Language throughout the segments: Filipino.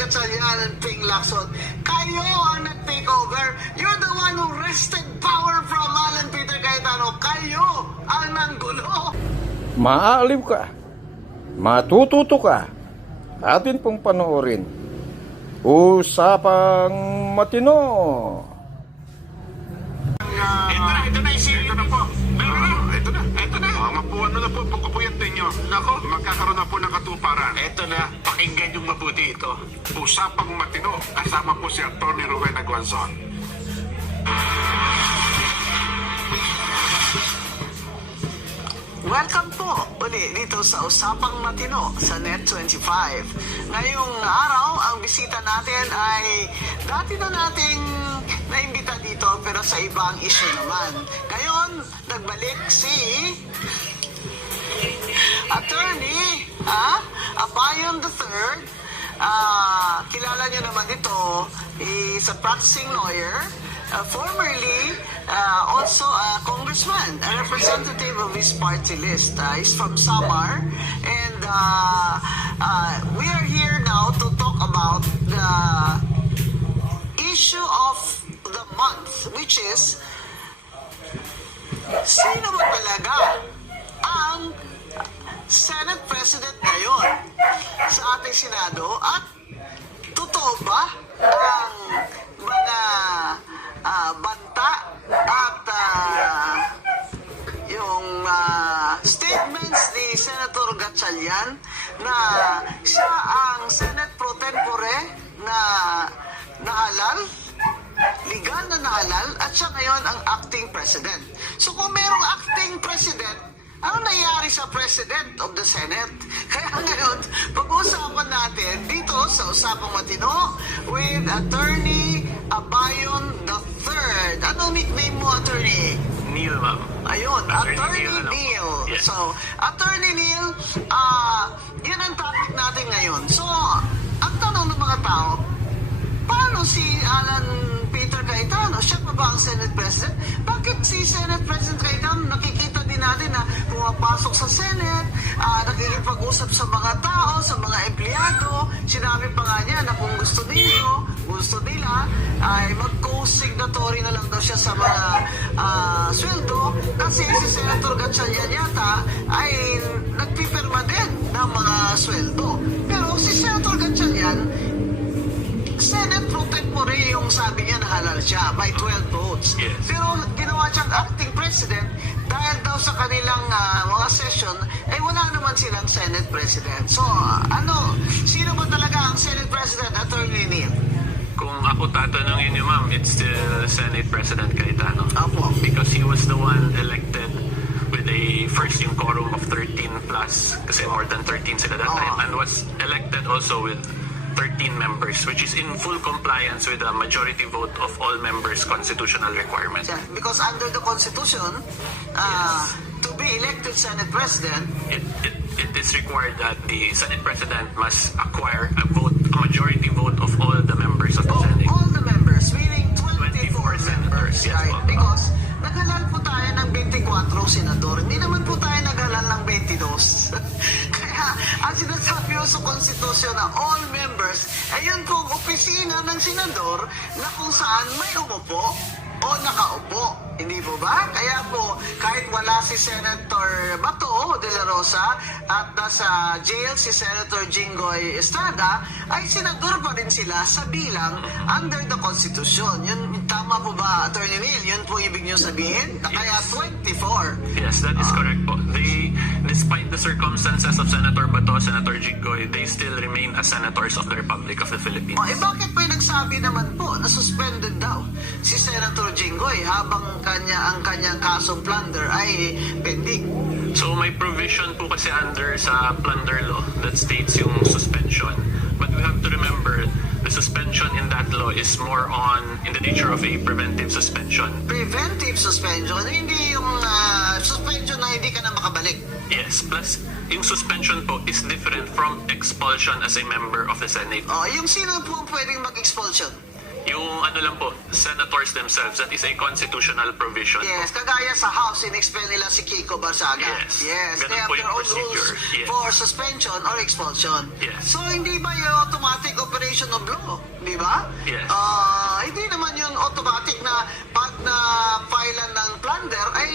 Gatchalian and Ping Lacson. Kayo ang nag-take over. You're the one who wrested power from Alan Peter Cayetano. Kayo ang nanggulo. Maaaliw ka, matututo ka, atin pong panoorin. Usapang Matino. Ito na po. Ito na. Mapuan na po, pagkapuyat ninyo. Nako, magkakaroon na po ng katuparan. Ito na, pakinggan yung mabuti ito. Usapang Matino, kasama po si Atty. Rowena Guanzon. Welcome po uli dito sa Usapang Matino sa Net25. Ngayong araw, ang bisita natin ay dati na nating naimbita dito pero sa ibang issue naman. Ngayon, nagbalik si Attorney Abayon III. Kilala niyo naman ito, is a practicing lawyer, formerly also a congressman, a representative of his party list. He's from Samar, and we are here now to talk about the issue of the month, which is sino ba talaga ang Senate President ngayon sa ating Senado, at totoo ba ang mga banta at yung statements ni Senator Gatchalian na siya ang Senate Pro Tempore na nahalal, legal na nahalal, at siya ngayon ang acting president. So kung merong acting president, ano nangyari sa President of the Senate? Kaya ngayon, pag-uusapan natin dito sa Usapang Matino with Attorney Abayon III. Ano nickname mo, Attorney? Neil, ma'am. Ayun, Attorney Neil. Yes. So, Attorney Neil, yun ang topic natin ngayon. So, ang tanong ng mga tao, paano si Alan Peter Cayetano? Siya pa ba ang Senate President? Bakit si Senate President Cayetano, nakikita din natin na pumapasok sa Senate, nakikipag-usap sa mga tao, sa mga empleyado. Sinabi pa nga niya na kung gusto nila, ay mag-co-signatory na lang daw siya sa mga sweldo, kasi si Senator Gatchalian yata ay nagpipirma din ng mga sweldo. Pero si Senator Gatchalian, Senate Pro Tempore yung sabi niya na halal siya by 12 votes. Yes. Pero ginawa siyang acting president dahil daw sa kanilang mga session ay wala naman silang Senate President. So, sino ba talaga ang Senate President, Attorney Neil? Kung ako tatanungin niyo, ma'am, it's still Senate President Cayetano. Apo. Because he was the one elected with a first yung quorum of 13 plus, kasi more than 13 sila that time, and was elected also with 13 members, which is in full compliance with the majority vote of all members' constitutional requirement. Yeah, because under the Constitution, to be elected Senate President, It is required that the Senate President must acquire a majority vote of all the members of the Senate. all the members, meaning 24 members, yes, right? po. Because naghalal po tayo ng 24 senador. Hindi naman po tayo naghalal ng 22. Kaya, ang sinasabi ko sa konstitusyon na all members, ayun po ang opisina ng senador na kung saan may umupo o nakaupo. Hindi po ba? Kaya po, kahit wala si Senator Bato de la Rosa at nasa jail si Senator Jinggoy Estrada, ay senador pa rin sila sa bilang under the Constitution. Yun, tama po ba, Attorney Neil? Yun po ibig niyo sabihin? Kaya 24. Yes, that is correct po. Despite the circumstances of Senator Bato, Senator Jinggoy, they still remain as senators of the Republic of the Philippines. Bakit po yung nagsabi naman po na suspended daw si Senator Jinggoy habang ang kanyang kasong plunder ay pending? So may provision po kasi under sa plunder law that states yung suspension. But we have to remember, the suspension in that law is more in the nature of a preventive suspension. Preventive suspension, hindi yung suspension na hindi ka na makabalik. Yes, plus yung suspension po is different from expulsion as a member of the Senate. Yung sino po ang pwedeng mag-expulsion? Yung lang po, senators themselves, that is a constitutional provision. Yes, kagaya sa House, in-expel nila si Kiko Barsaga. Yes. They Ganun have po their yung own rules procedure. Yes. for suspension or expulsion. Yes. So, hindi ba yung automatic operation of ba? Yes. Hindi naman yun automatic na pag na-filean ng plunder ay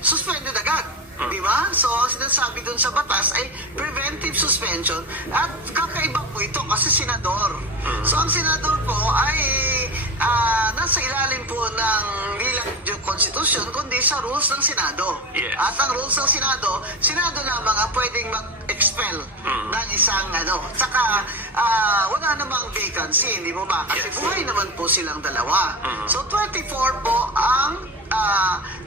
suspended agad. Di ba? So, sinasabi dun sa batas ay preventive suspension at kakaiba po ito kasi senador. So, ang senador po ay nasa ilalim po ng hindi lang yung Constitution kundi sa rules ng Senado. Yes. At ang rules ng Senado lamang ang pwedeng mag-expel ng isang Saka, wala namang vacancy, hindi mo ba? Kasi Yes. buhay naman po silang dalawa. So, 24 po ang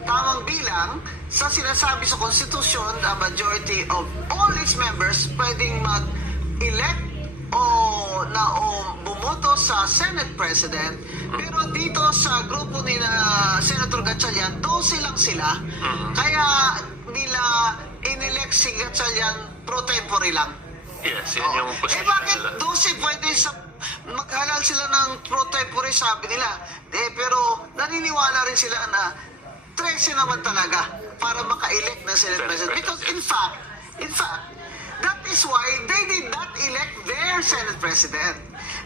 tamang bilang sa sinasabi sa Constitution, a majority of all its members pwedeng mag-elect o bumoto sa Senate President. Pero dito sa grupo ni Senator Gatchalian, 12 lang sila. Kaya nila inelect si Gatchalian pro tempore lang. Yes, yun yung position Bakit nila. 12 pwede maghalal sila ng pro tempore, sabi nila. Pero naniniwala rin sila na 13 naman talaga para maka-elect na Senate President. Because in fact, that is why they did not elect their Senate President.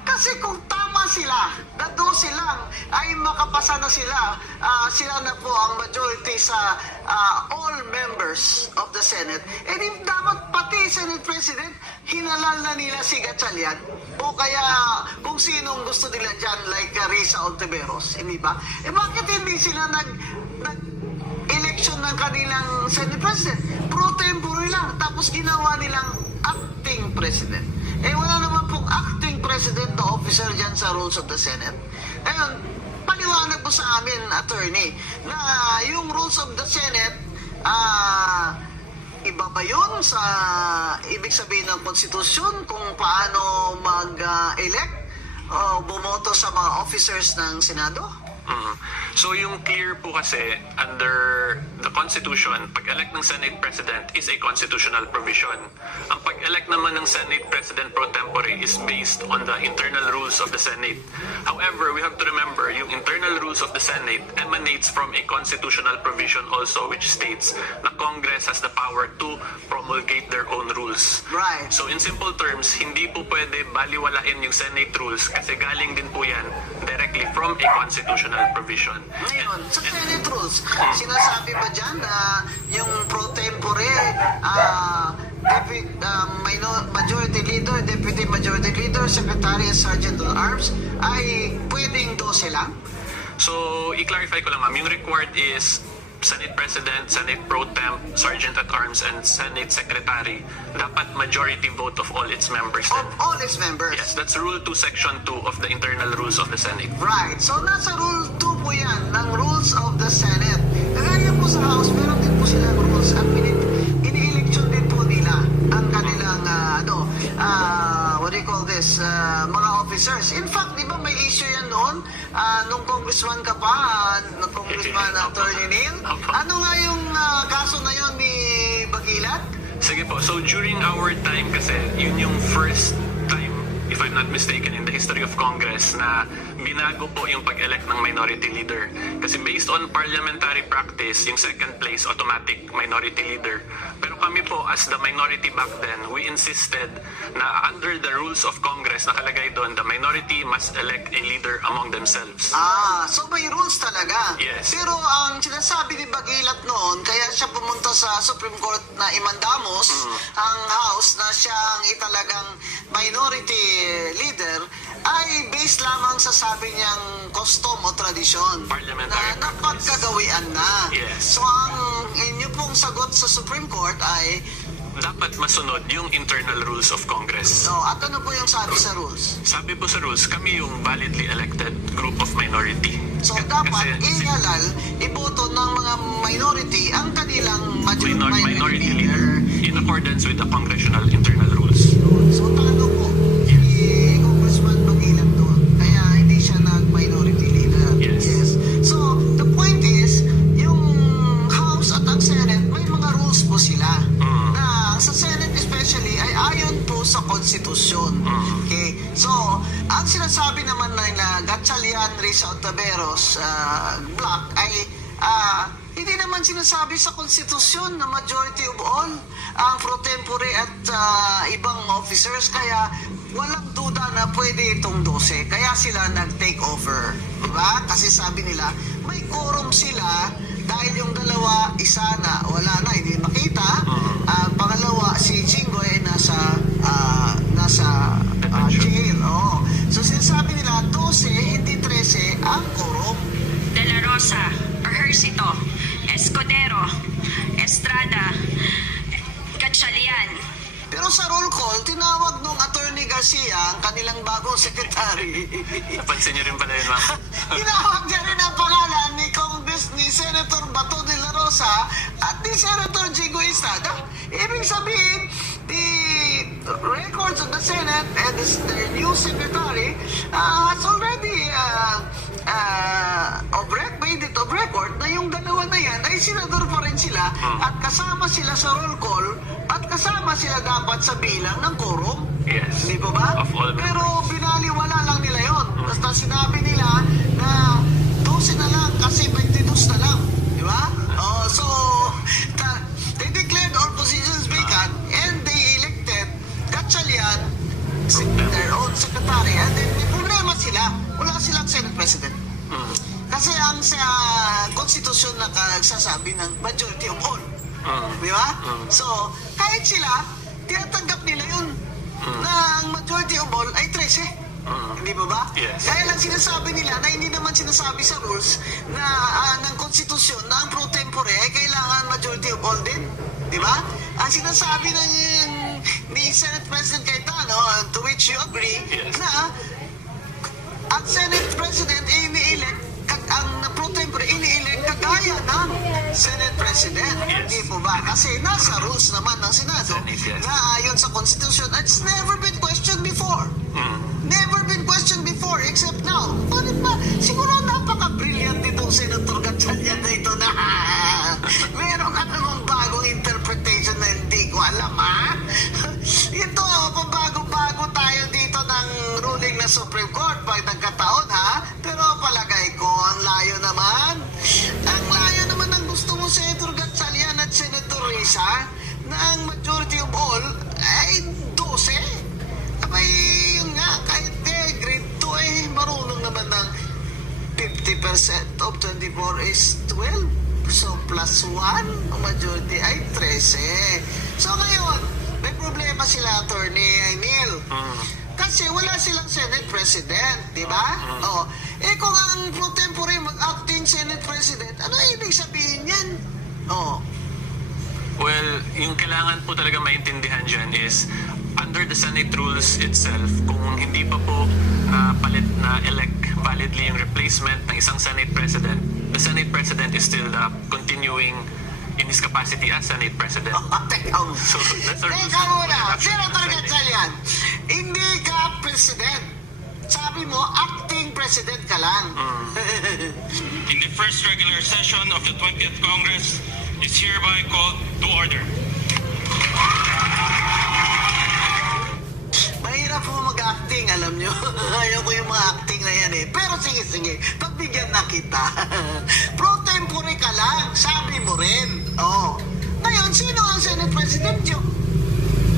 Kasi kung tama sila, na 12 lang ay makapasa na sila, sila na po ang majority sa all members of the Senate. And if dapat pati Senate President, hinalal na nila si Gatchalian o kaya kung sinong gusto nila dyan like Risa Ontiveros, hindi ba? Bakit hindi sila nag-election ng kanilang Senate President? Pro tempore lang, tapos ginawa nilang acting President. Wala naman pong acting President na officer dyan sa rules of the Senate. Ngayon, paliwanag po sa amin, attorney, na yung rules of the Senate, iba ba yun sa ibig sabihin ng konstitusyon kung paano mag-elect o bumoto sa mga officers ng Senado? So yung clear po kasi under the Constitution, pag-elect ng Senate President is a constitutional provision. Ang pag-elect naman ng Senate President pro tempore is based on the internal rules of the Senate. However, we have to remember yung internal rules of the Senate emanates from a constitutional provision also which states na Congress has the power to promulgate their own rules. Right. So in simple terms, hindi po pwede baliwalain yung Senate rules kasi galing din po yan directly from a constitutional provision. Ngayon, sa Senate rules, sinasabi ba dyan na yung pro tempore, majority leader, deputy majority leader, secretary and sergeant of arms ay pwedeng 12 lang? So, i-clarify ko lang ma'am, yung required is Senate President, Senate Pro Temp, Sergeant at Arms, and Senate Secretary. Dapat majority vote of all its members. Of all its members? Yes, that's Rule 2, Section 2 of the Internal Rules of the Senate. Right. So, nasa Rule 2 po yan ng Rules of the Senate. Kaya po sa House, meron din po silang rules at ini-election din po nila ang kanilang, what do you call this, mga officers. In fact, di ba may issue yan noon? Nung congressman ka pa, Congressman Attorney Neil, ano nga yung kaso na yun ni Bagilat? Sige po, so during our time kasi, yun yung first time, if I'm not mistaken, in the history of Congress na binago po yung pag-elect ng minority leader. Kasi based on parliamentary practice, yung second place, automatic minority leader. Pero kami po, as the minority back then, we insisted na under the rules of Congress, nakalagay doon, the minority must elect a leader among themselves. So may rules talaga. Yes. Pero ang sinasabi ni Bagilat noon, kaya siya pumunta sa Supreme Court na imandamos ang House na siya ang italagang minority leader, ay based lamang sa sabi niyang custom o tradisyon Parliamentary na napagkagawian na. Yes. So ang inyo pong sagot sa Supreme Court ay dapat masunod yung internal rules of Congress. at ano po yung sabi sa rules? Sabi po sa rules, kami yung validly elected group of minority. So dapat ihalal, iboto ng mga minority ang kanilang minority leader. in accordance with the congressional internal rules. So talo po si Congressman Bagilat doon. Kaya hindi siya nag-minority leader. Yes. So the point is, yung House at ang Senate, may mga rules po sila. Na sa Senate especially ay ayon po sa konstitusyon. Okay? So, ang sinasabi naman na Gatchalian, Risa Ontiveros block ay hindi naman sinasabi sa konstitusyon na majority of all ang pro tempore at ibang officers, kaya walang duda duda na pwede itong 12. Kaya sila nag-take over. Diba? Kasi sabi nila, may quorum sila dahil yung dalawa, isa na, wala na, hindi makita. Pangalawa, si Jinggoy ay nasa jail. Oh. So sinasabi nila, 12, hindi 13 ang quorum. De La Rosa, Ejercito, Escudero, Estrada, Gatchalian. Pero sa roll call, tinawag nung Attorney Garcia ang kanilang bagong secretary. Napansin niyo rin pala yun, ma'am. Tinawag niya rin ang pangalan ni Senator Bato de la Rosa at ni Senator Jinggoy Estrada. Ibig sabihin, the records of the Senate and their new secretary has already made it of record na yung dalawa na yan ay senador pa rin sila at kasama sila sa roll call at kasama sila dapat sa bilang ng quorum. Yes. Di ba ba? Of all members. Pero binaliwala lang nila yon. Basta sinabi nila na 12 na lang kasi 22 na lang. Di ba? Oh, so, they declared all positions vacant and they elected Gatchalian, their own secretary. And then may problema sila. Wala silang Senate President. Kasi ang sa konstitusyon na nagsasabi ng majority of all. Di ba? So, kahit sila, tinatanggap nila yun na ang majority of all ay 13. Hindi ba ba? Yes. Dahil ang sinasabi nila na hindi naman sinasabi sa rules na ng konstitusyon na ang pro tempore ay kailangan majority of all din. Di ba? Ang sinasabi ni Senate President Cayetano, to which you agree, Yes. na ang Senate President ay ini-elect, ang pro tempore ini-elect kagaya ng Senate President. Yes. Hindi po ba? Kasi nasa rules naman ng Senado Senate, yes. na ayon sa Constitution, it's never been questioned before. Never been questioned before except now. Bakit ba? Siguro napaka-brilliant itong Senator Gatchalian na ito na meron ka namang bagong interpretation na hindi ko alam, ha? Ito, pabago-bago tayo dito ng ruling na Supreme Court pag nagkataon, ha? Pero palagay ko, ang layo naman. Ang layo naman ng gusto mo, Senator Gatchalian at Senator Risa, na ang majority of all ay 12. Abay, yun nga, kahit grade 2 eh, marunong naman ng 50% of 24 is 12. So, plus 1, ang majority ay 13. So, ngayon, may problema sila, Attorney Neil. Kasi wala silang Senate President, di ba? Oh. Eh, kung ang pro tempore mag-acting Senate President, ano ibig sabihin yan? Oh. Well, yung kailangan po talaga maintindihan dyan is under the Senate rules itself, kung hindi pa po na-elect validly yung replacement ng isang Senate President, the Senate President is still continuing in his capacity as Senate President. So, that's our Teka muna, Senator Gatchalian, hindi ka President. Sabi mo, acting President ka lang. In the first regular session of the 20th Congress is hereby called to order. Mahirap po mag-acting, alam nyo. Ayaw ko yung mga acting na yan eh. Pero sige, pagbigyan na kita. Pro tempore ka lang, sabi mo rin. Oh. Ngayon, sino ang Senate President nyo?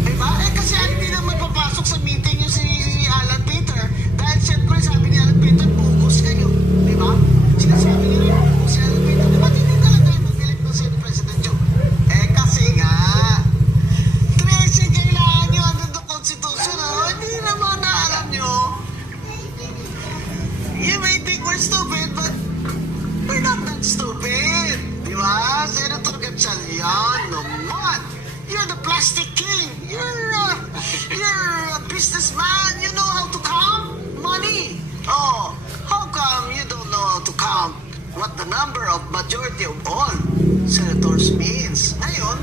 Diba? Eh kasi hindi naman papasok sa meeting yung si Alan Peter. Dahil siyempre sabi ni Alan Peter, bugos kayo. Diba? Sinasabi niya rin, bugos si Alan Peter. Diba hindi talaga yung mag-elect ng Senate President nyo? Eh kasi nga, 13 kailangan nyo under the Constitution. Oh, hindi naman na alam nyo. You may think we're stupid, but we're not that stupid. Diba? Senator Gatchalian, naman. You're the plastic king. You're a businessman. You know how to count money. Oh, how come you don't know how to count what the number of majority of all senators means? Ngayon,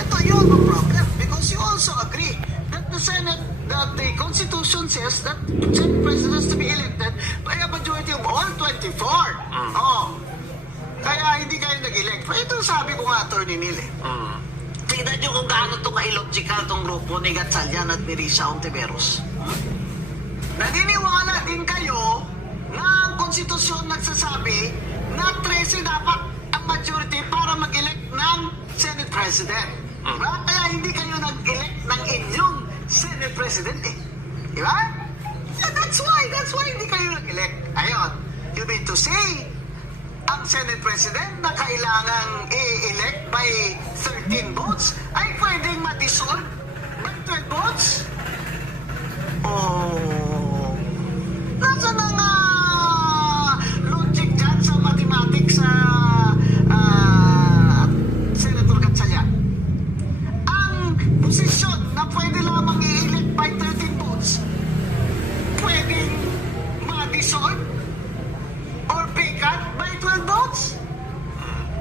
ito you have a problem because you also agree that the Senate, that the Constitution says that Senate Presidents to be elected by a majority of all 24. Oh, kaya hindi kayo nag-elect. Pero ito sabi ko nga, Attorney Neil eh. Tignan nyo kung gaano ito ka-illogical itong grupo ni Gatchalian at ni Risa Ontiveros. Naniniwala din kayo na ang konstitusyon nagsasabi na 13 dapat ang majority para mag-elect ng Senate President. Diba? Kaya hindi kayo nag-elect ng inyong Senate President eh. Diba? That's why hindi kayo nag-elect. Ayun, you mean to say, ang Senate President na kailangang i-elect by 13 votes ay pwedeng ma-dissolve by 12 votes? Oh, nasa na nga logic dyan sa mathematics sa Senator Gatchalian? Ang posisyon na pwede lamang i-elect by 13 votes pwedeng ma-dissolve or vacant by 12 votes?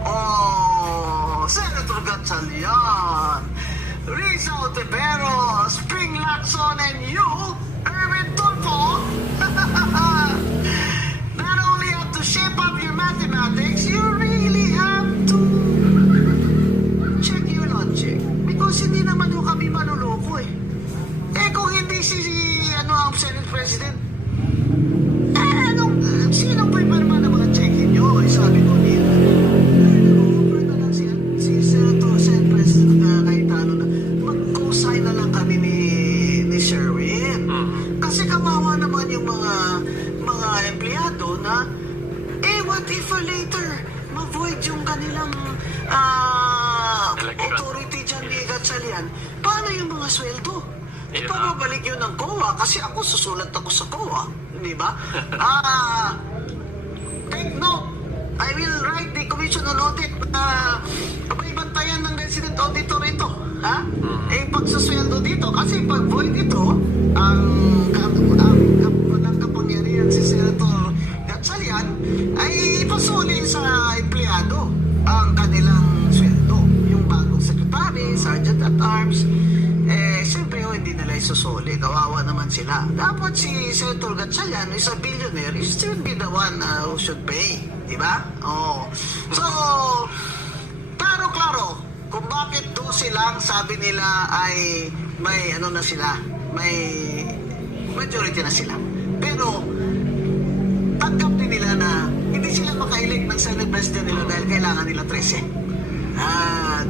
Oh, Senator Gatchalian, Risa Otevero, Spring Lacson, and you, Erwin Tulfo, not only have to shape up your mathematics, you really have to check your logic. Because hindi naman ho kami manuloko eh. Eh kung hindi ang Senate President, sino pirma ng mga check-in nyo? Eh, sabi ko nila, nag-offer na lang si Senator, Senate President Cayetano na mag-co-sign na lang kami ni Sherwin. Kasi kawawa naman yung mga empleyado na, what if later, ma-void yung kanilang Election. authority dyan ni Gatchalian? Paano yung mga sweldo? Yeah. Ipababalik yun ng COA kasi ako susulat ako sa COA. Di ba? Take note. I will write the commission on audit na abay bantayan ng resident auditor ito. Ha? Eh, pagsusweldo dito. Kasi pag void ito, ang kapangyarihan si Senator Gatchalian ay ipasuli sa empleyado ang kanilang sweldo. Yung bagong secretary, sergeant at arms, siyempre hindi nila isusuli. Kawawa naman sila. Dapat si Senator Gatchalian is a billionaire. He should be the one who should pay. Diba? Oh. So, klaro, kung bakit 12 lang sabi nila ay may na sila, may majority na sila. Pero, tanggap din nila na hindi sila maka-elect ng Senate President nila dahil kailangan nila 13.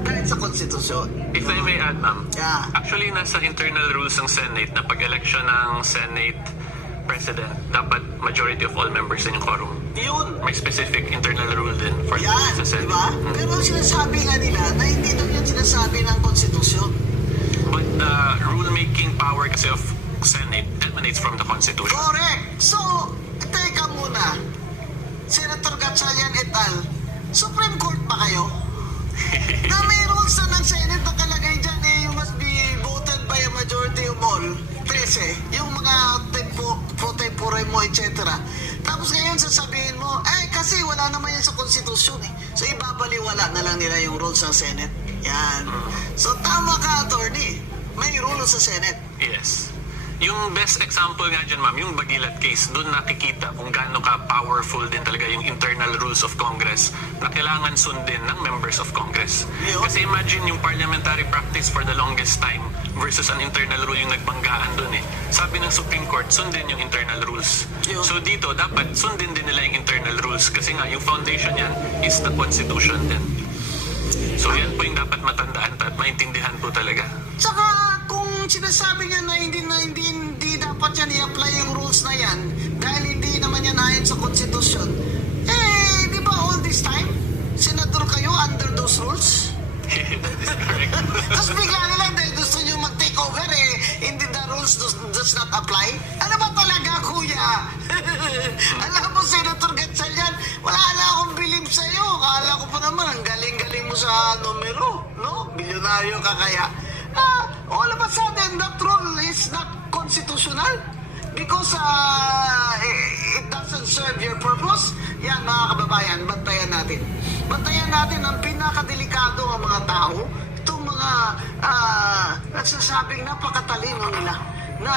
Dahil sa konstitusyon. If I may add, ma'am, Yeah. actually nasa internal rules ng Senate na pag-election ng Senate President, dapat majority of all members in yung quorum. Yun. May specific internal rule din for Yan, sa di Senate. ba? Pero sinasabi nga nila na hindi daw yan sinasabi ng konstitusyon. But the rule-making power kasi of Senate emanates from the Constitution. Correct. So, teka muna. Senator Gatchalian et al. Supreme Court ba kayo? Na may rules na ng Senate na kalagay dyan you must be voted by a majority of all. 13. Yung mga pro tempore mo, etc. Tapos ngayon sasabihin mo, kasi wala naman yan sa konstitusyon eh. So ibabaliwala na lang nila yung rules ng Senate. Yan. So tama ka, attorney. May rules sa Senate. Yes. Yung best example nga dyan, ma'am, yung Bagilat case, doon nakikita kung gaano ka powerful din talaga yung internal rules of Congress na kailangan sundin ng members of Congress. Yun. Kasi imagine yung parliamentary practice for the longest time versus an internal rule yung nagbanggaan doon eh. Sabi ng Supreme Court, sundin yung internal rules. Yun. So dito, dapat sundin din nila yung internal rules kasi nga yung foundation yan is the Constitution din. So yan po yung dapat matandaan at maintindihan po talaga. Tsaka kung sinasabi niya na hindi dapat yan i-apply yung rules na yan dahil hindi naman yan ayon sa konstitusyon, di ba all this time, senador kayo under those rules? That is correct. Tapos bigla na lang dahil gusto nyo mag-take over hindi the rules does not apply? Ano ba talaga, kuya? Alam mo, Senator Gatchalian, wala na akong bilib sa'yo. Kala ko pa naman, ang galing-galing mo sa numero, no? Bilyonaryo ka kaya. All of a sudden, that rule is not constitutional because it doesn't serve your purpose. Yan, mga kababayan, bantayan natin. Bantayan natin ang pinakadelikado ng mga tao, itong mga nagsasabing napakatalino nila na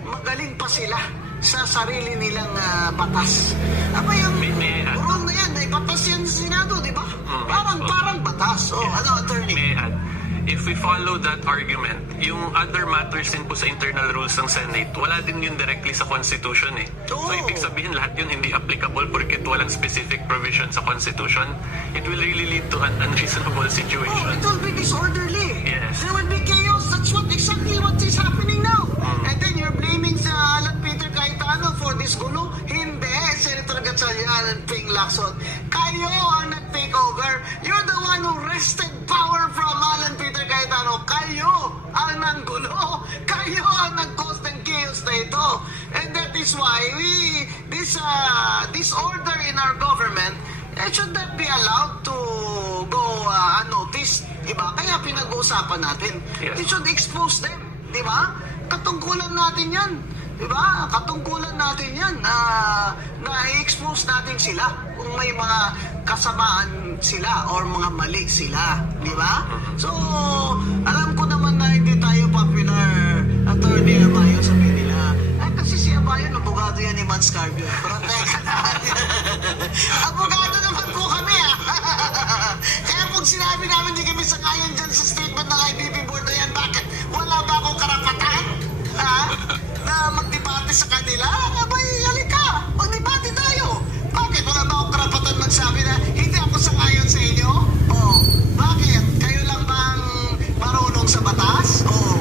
magaling pa sila sa sarili nilang batas. Aba yung rule na yan, batas yan sa Senado, di ba? Parang batas. Attorney? May I add, if we follow that argument, yung other matters din po sa internal rules ng Senate, wala din yun directly sa Constitution eh. Oo. So ibig sabihin lahat yun hindi applicable porque walang specific provision sa Constitution. It will really lead to an unreasonable situation. It will be disorderly. Yes. There will be chaos. That's exactly what is happening now. And then you're blaming sa Alan Peter this gulo? Hindi, Senator Gatchalian and Ping Lacson. Kayo ang nag-take over. You're the one who wrested power from Alan Peter Cayetano. Kayo ang nanggulo. Kayo ang nag-cause ng chaos na ito. And that is why this order in our government, it should not be allowed to go unnoticed. Diba? Kaya pinag-uusapan natin. Yes. It should expose them. Diba? Katungkulan natin yan. Diba? Katungkulan natin yan na i-expose natin sila kung may mga kasamaan sila or mga mali sila. Diba? So, alam ko naman na hindi tayo popular attorney Abayo. Sabihin nila, kasi si Abayo, abogado yan ni Mans Carvio. Pero teka na. Abogado naman po kami Kaya pag sinabi namin di kami sangayon dyan sa statement ng IBB board na yan, bakit? Wala ba akong karapatan? Na magdebate sa kanila?